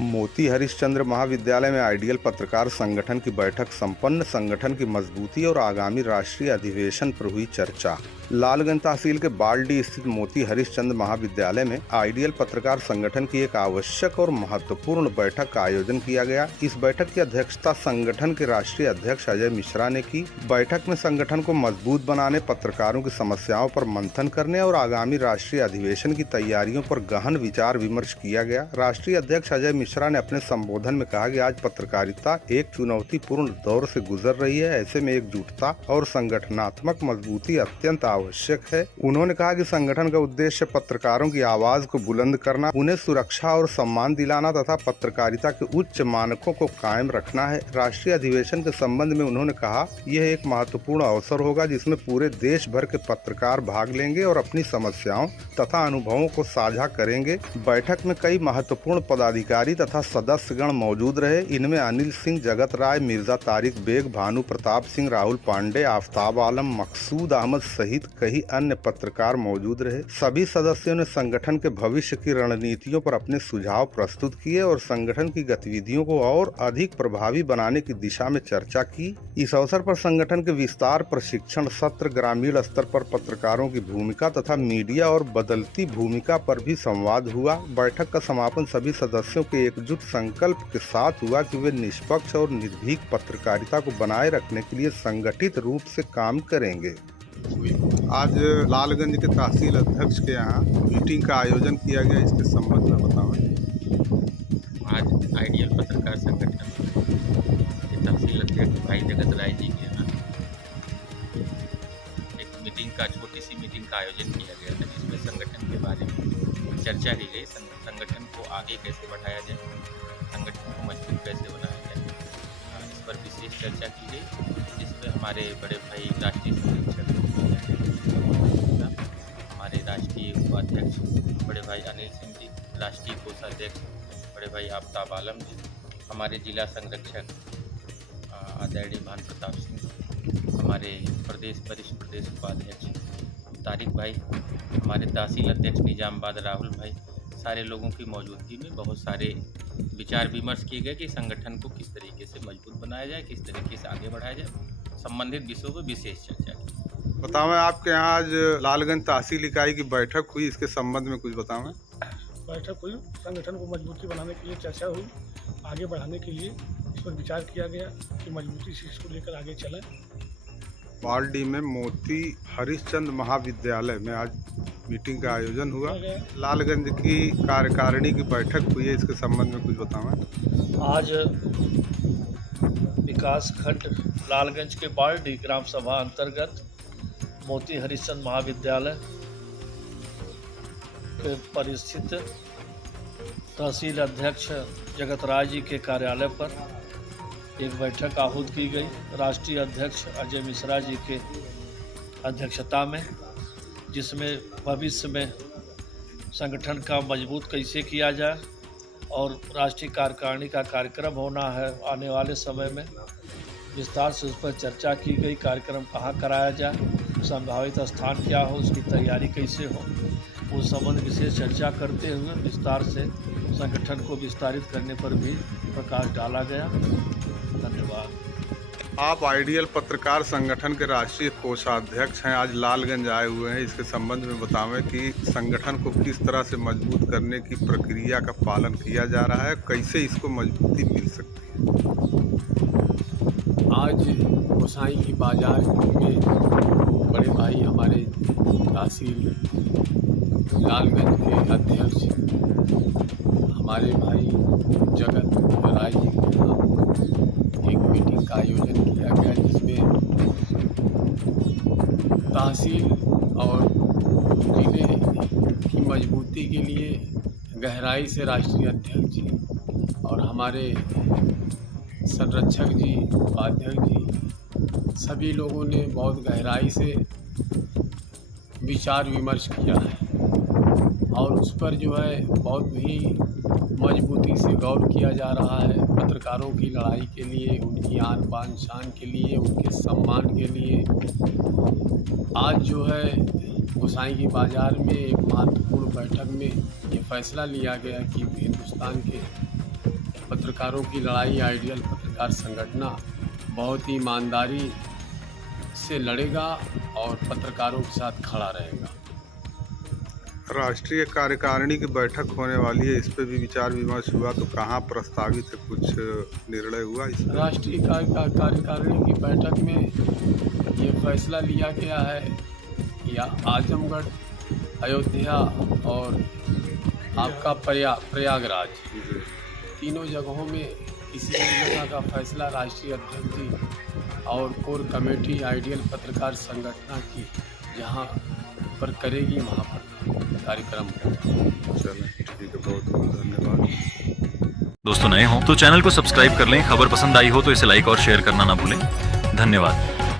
मोती हरिश्चंद्र महाविद्यालय में आइडियल पत्रकार संगठन की बैठक संपन्न। संगठन की मजबूती और आगामी राष्ट्रीय अधिवेशन पर हुई चर्चा। लालगंज तहसील के बालडी स्थित मोती हरिश्चंद्र महाविद्यालय में आइडियल पत्रकार संगठन की एक आवश्यक और महत्वपूर्ण बैठक का आयोजन किया गया। इस बैठक की अध्यक्षता संगठन के राष्ट्रीय अध्यक्ष अजय मिश्रा ने की। बैठक में संगठन को मजबूत बनाने, पत्रकारों की समस्याओं पर मंथन करने और आगामी राष्ट्रीय अधिवेशन की तैयारियों पर गहन विचार विमर्श किया गया। राष्ट्रीय अध्यक्ष अजय मिश्रा ने अपने संबोधन में कहा कि आज पत्रकारिता एक चुनौतीपूर्ण दौर से गुजर रही है। ऐसे में एकजुटता और संगठनात्मक मजबूती अत्यंत आवश्यक है। उन्होंने कहा कि संगठन का उद्देश्य पत्रकारों की आवाज को बुलंद करना, उन्हें सुरक्षा और सम्मान दिलाना तथा पत्रकारिता के उच्च मानकों को कायम रखना है। राष्ट्रीय अधिवेशन के संबंध में उन्होंने कहा, यह एक महत्वपूर्ण अवसर होगा जिसमें पूरे देश भर के पत्रकार भाग लेंगे और अपनी समस्याओं तथा अनुभवों को साझा करेंगे। बैठक में कई महत्वपूर्ण पदाधिकारी तथा सदस्यगण मौजूद रहे। इनमें अनिल सिंह, जगत राय, मिर्जा तारिक बेग, भानु प्रताप सिंह, राहुल पांडे, आफताब आलम, मकसूद अहमद सहित कई अन्य पत्रकार मौजूद रहे। सभी सदस्यों ने संगठन के भविष्य की रणनीतियों पर अपने सुझाव प्रस्तुत किए और संगठन की गतिविधियों को और अधिक प्रभावी बनाने की दिशा में चर्चा की। इस अवसर पर संगठन के विस्तार प्रशिक्षण सत्र, ग्रामीण स्तर पर पत्रकारों की भूमिका तथा मीडिया और बदलती भूमिका पर भी संवाद हुआ। बैठक का समापन सभी सदस्यों के एकजुट संकल्प के साथ हुआ कि वे निष्पक्ष और निर्भीक पत्रकारिता को बनाए रखने के लिए संगठित रूप से काम करेंगे। आज लालगंज के तहसील अध्यक्ष के यहाँ मीटिंग का आयोजन किया गया, इसके संबंध में बताएं। आज आइडियल पत्रकार संगठन के तहसील अध्यक्ष भाई जगत राय जी के यहाँ एक मीटिंग का, छोटी सी मीटिंग का आयोजन किया गया था, जिसमें संगठन के बारे में चर्चा की गई। संगठन को आगे कैसे बढ़ाया जाए, संगठन को मजबूत कैसे बनाया जाए, इस पर विशेष चर्चा की गई, जिसमें हमारे बड़े भाई राष्ट्रीय संरक्षक, हमारे राष्ट्रीय उपाध्यक्ष बड़े भाई अनिल सिंह जी, राष्ट्रीय कोषाध्यक्ष बड़े भाई आफताब आलम जी, हमारे जिला संरक्षक आदरणीय भानु प्रताप सिंह, हमारे वरिष्ठ प्रदेश उपाध्यक्ष तारिक भाई, हमारे तहसील अध्यक्ष निजामाबाद राहुल भाई, सारे लोगों की मौजूदगी में बहुत सारे विचार विमर्श किए गए कि संगठन को किस तरीके से मजबूत बनाया जाए, किस तरीके से आगे बढ़ाया जाए। संबंधित विषयों पर विशेष चर्चा की। बताओ, आपके यहाँ आज लालगंज तहसील इकाई की बैठक हुई, इसके संबंध में कुछ बताओ। बैठक हुई, संगठन को मजबूती बनाने के लिए चर्चा हुई, आगे बढ़ाने के लिए इस पर विचार किया गया कि मजबूती से इसको लेकर आगे चलें। बालडी में मोती हरिश्चंद्र महाविद्यालय में आज मीटिंग का आयोजन हुआ। लालगंज की कार्यकारिणी की बैठक हुई है, इसके संबंध में कुछ बताएं। आज विकास खंड लालगंज के बालडी ग्राम सभा अंतर्गत मोती हरिश्चंद्र महाविद्यालय के परिस्थित तहसील अध्यक्ष जगत राय जी के कार्यालय पर एक बैठक आहूत की गई। राष्ट्रीय अध्यक्ष अजय मिश्रा जी के अध्यक्षता में, जिसमें भविष्य में संगठन का मजबूत कैसे किया जाए और राष्ट्रीय कार्यकारिणी का कार्यक्रम होना है आने वाले समय में, विस्तार से उस पर चर्चा की गई। कार्यक्रम कहाँ कराया जाए, संभावित स्थान क्या हो, उसकी तैयारी कैसे हो, उस संबंध विशेष चर्चा करते हुए विस्तार से संगठन को विस्तारित करने पर भी प्रकाश डाला गया। धन्यवाद। आप आइडियल पत्रकार संगठन के राष्ट्रीय कोषाध्यक्ष हैं, आज लालगंज आए हुए हैं, इसके संबंध में बतावें कि संगठन को किस तरह से मजबूत करने की प्रक्रिया का पालन किया जा रहा है, कैसे इसको मजबूती मिल सकती है। आज गोसाई की बाजार में बड़े भाई हमारे तहसील लालगंज के अध्यक्ष हमारे भाई जगत राय जी के यहाँ एक मीटिंग का आयोजन किया गया, जिसमें तहसील और जिले की मजबूती के लिए गहराई से राष्ट्रीय अध्यक्ष जी और हमारे संरक्षक जी, उपाध्यक्ष जी, सभी लोगों ने बहुत गहराई से विचार विमर्श किया है और उस पर जो है बहुत ही मजबूती से गौर किया जा रहा है। पत्रकारों की लड़ाई के लिए, उनकी आन बान शान के लिए, उनके सम्मान के लिए आज जो है गोसाई की बाजार में एक महत्वपूर्ण बैठक में ये फैसला लिया गया कि हिंदुस्तान के पत्रकारों की लड़ाई आइडियल पत्रकार संगठन बहुत ही ईमानदारी से लड़ेगा और पत्रकारों के साथ खड़ा रहेगा। राष्ट्रीय कार्यकारिणी की बैठक होने वाली है, इस पे भी विचार विमर्श हुआ, तो कहाँ प्रस्तावित है, कुछ निर्णय हुआ इस पे? राष्ट्रीय कार्यकारिणी की बैठक में ये फैसला लिया गया है या आजमगढ़, अयोध्या और आपका प्रयागराज, तीनों जगहों में इसी योजना का फैसला राष्ट्रीय अध्यक्ष जी और कोर कमेटी आइडियल पत्रकार संगठन की जहां पर करेगी वहां पर कार्यक्रम होगा। चलें, ठीक है, बहुत बहुत धन्यवाद। दोस्तों नए हो तो चैनल को सब्सक्राइब कर लें, खबर पसंद आई हो तो इसे लाइक और शेयर करना ना भूलें। धन्यवाद।